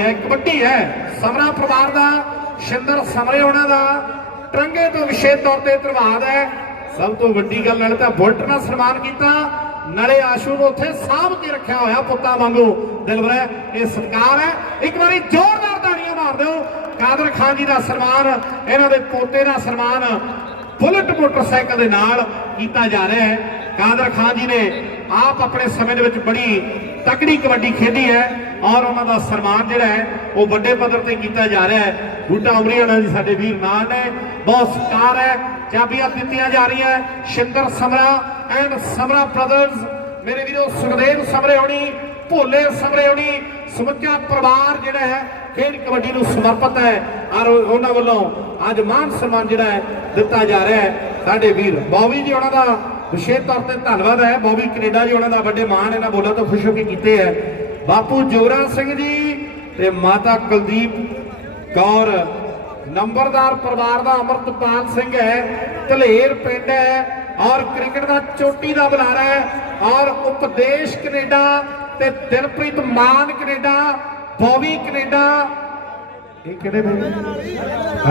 ਹੈ ਕਬੱਡੀ ਹੈ। ਸਮਰਾ ਪਰਿਵਾਰ ਦਾ, ਸ਼ਿੰਦਰ ਸਮਰੇ ਉਹਨਾਂ ਦਾ। ਟਰੰਗੇ ਤੋਂ ਵਿਸ਼ੇਸ਼ ਤੌਰ ਤੇ ਧੰਨਵਾਦ ਹੈ। ਸਭ ਤੋਂ ਵੱਡੀ ਗੱਲ ਨਾਲ ਤਾਂ ਬੁਲਟ ਨਾਲ ਸਨਮਾਨ ਕੀਤਾ। ਨਲੇ ਆਸ਼ੂ ਨੂੰ ਉੱਥੇ ਸਾਂਭ ਕੇ ਰੱਖਿਆ ਹੋਇਆ ਪੁੱਤਾਂ ਵਾਂਗੂ। ਦਿਲਵਰ ਇਹ ਸਤਿਕਾਰ ਹੈ। ਇੱਕ ਵਾਰੀ ਜ਼ੋਰਦਾਰ ਤਾੜੀਆਂ ਮਾਰ ਦਿਓ। ਕਾਦਰ ਖਾਨ ਜੀ ਦਾ ਸਨਮਾਨ, ਇਹਨਾਂ ਦੇ ਪੋਤੇ ਦਾ ਸਨਮਾਨ ਬੁਲਟ ਮੋਟਰਸਾਈਕਲ ਦੇ ਨਾਲ ਕੀਤਾ ਜਾ ਰਿਹਾ ਹੈ। ਕਾਦਰ ਖਾਨ ਜੀ ਨੇ ਆਪ ਆਪਣੇ ਸਮੇਂ ਦੇ ਵਿੱਚ ਬੜੀ ਤਕੜੀ ਕਬੱਡੀ ਖੇਡੀ ਹੈ ਔਰ ਉਹਨਾਂ ਦਾ ਸਨਮਾਨ ਜਿਹੜਾ ਹੈ ਉਹ ਵੱਡੇ ਪੱਧਰ ਤੇ ਕੀਤਾ ਜਾ ਰਿਹਾ ਹੈ। ਬੂਟਾ ਉਮਰੀਆਣਾ ਜੀ ਸਾਡੇ ਵੀਰ ਨਾਲ ਨੇ। ਬਹੁਤ ਸਤਿਕਾਰ ਹੈ। ਚਾਬੀਆਂ ਦਿੱਤੀਆਂ ਜਾ ਰਹੀਆਂ ਸ਼ਿੰਦਰ ਸਮਰਾ ਐਂਡ ਸਮਰਾ ਬ੍ਰਦਰਜ਼ ਮੇਰੇ ਵੀਰੋ ਸੁਖਦੇਵ ਸਮਰੇ ਹੋਣੀ, ਭੋਲੇ ਸਮਰੇ ਹੋਣੀ, ਸਮੁੱਚਾ ਪਰਿਵਾਰ ਜਿਹੜਾ ਹੈ, ਖੇਡ ਕਬੱਡੀ ਨੂੰ ਸਮਰਪਿਤ ਹੈ ਔਰ ਉਹਨਾਂ ਵੱਲੋਂ ਅੱਜ ਮਾਨ ਸਨਮਾਨ ਜਿਹੜਾ ਹੈ ਦਿੱਤਾ ਜਾ ਰਿਹਾ ਹੈ। ਸਾਡੇ ਵੀਰ ਬੌਬੀ ਜੀ, ਉਹਨਾਂ ਦਾ ਵਿਸ਼ੇਸ਼ ਤੌਰ ਤੇ ਧੰਨਵਾਦ ਹੈ ਬੋਬੀ ਕੈਨੇਡਾ ਜੀ, ਉਹਨਾਂ ਦਾ ਵੱਡੇ ਮਾਣ ਇਹਨਾਂ ਬੋਲਾਂ ਤੋਂ ਖੁਸ਼ ਹੋ ਕੇ ਕੀਤੇ ਹੈ। ਬਾਪੂ ਜੋਰਾ ਸਿੰਘ ਜੀ ਤੇ ਮਾਤਾ ਕੁਲਦੀਪ ਕੌਰ, ਨੰਬਰਦਾਰ ਪਰਿਵਾਰ ਦਾ ਅਮਰਤਪਾਲ ਸਿੰਘ ਹੈ ਧਲੇਰ ਪਿੰਡ ਹੈ ਔਰ ਕ੍ਰਿਕਟ ਦਾ ਚੋਟੀ ਦਾ ਬੁਲਾਰਾ ਹੈ ਔਰ ਉਪਦੇਸ਼ ਕੈਨੇਡਾ ਤੇ ਦਿਲਪ੍ਰੀਤ ਮਾਨ ਕੈਨੇਡਾ, ਬੌਬੀ ਕੈਨੇਡਾ, ਇਹ ਕਿਹੜੇ ਬਈ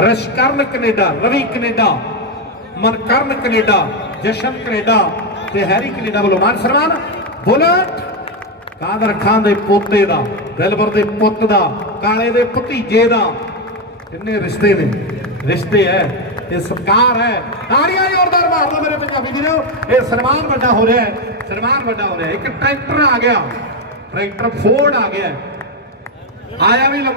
Rashkaran Canada, Ravi Canada, Mankaran Canada. Jashan Canada ਤੇ ਹੈਰੀ ਕੈਨੇਡਾ ਵੱਲੋਂ ਮਾਨ ਸਨਮਾਨ। ਬੁਲਟ, ਕਾਦਰ ਖਾਨ ਦੇ ਪੋਤੇ ਦਾ, ਦਿਲਬਰ ਦੇ ਪੁੱਤ ਦਾ, ਕਾਲੇ ਦੇ ਭਤੀਜੇ ਦਾ। ਕਿੰਨੇ ਰਿਸ਼ਤੇ ਨੇ। ਰਿਸ਼ਤੇ ਹੈ ਇਹ ਸਤਕਾਰ ਹੈ ਤਾੜੀਆਂ ਜ਼ੋਰਦਾਰ ਮਾਰ ਦਿਓ ਮੇਰੇ ਪੰਜਾਬੀ ਵੀਰੋ। ਇਹ ਸਨਮਾਨ ਵੱਡਾ ਹੋ ਰਿਹਾ ਹੈ ਸਨਮਾਨ ਵੱਡਾ ਹੋ ਰਿਹਾ ਇੱਕ ਟਰੈਕਟਰ ਆ ਗਿਆ। ਟਰੈਕਟਰ ਫੋਰਡ ਆ ਗਿਆ। ਆਇਆ ਵੀ ਲੰਬਾ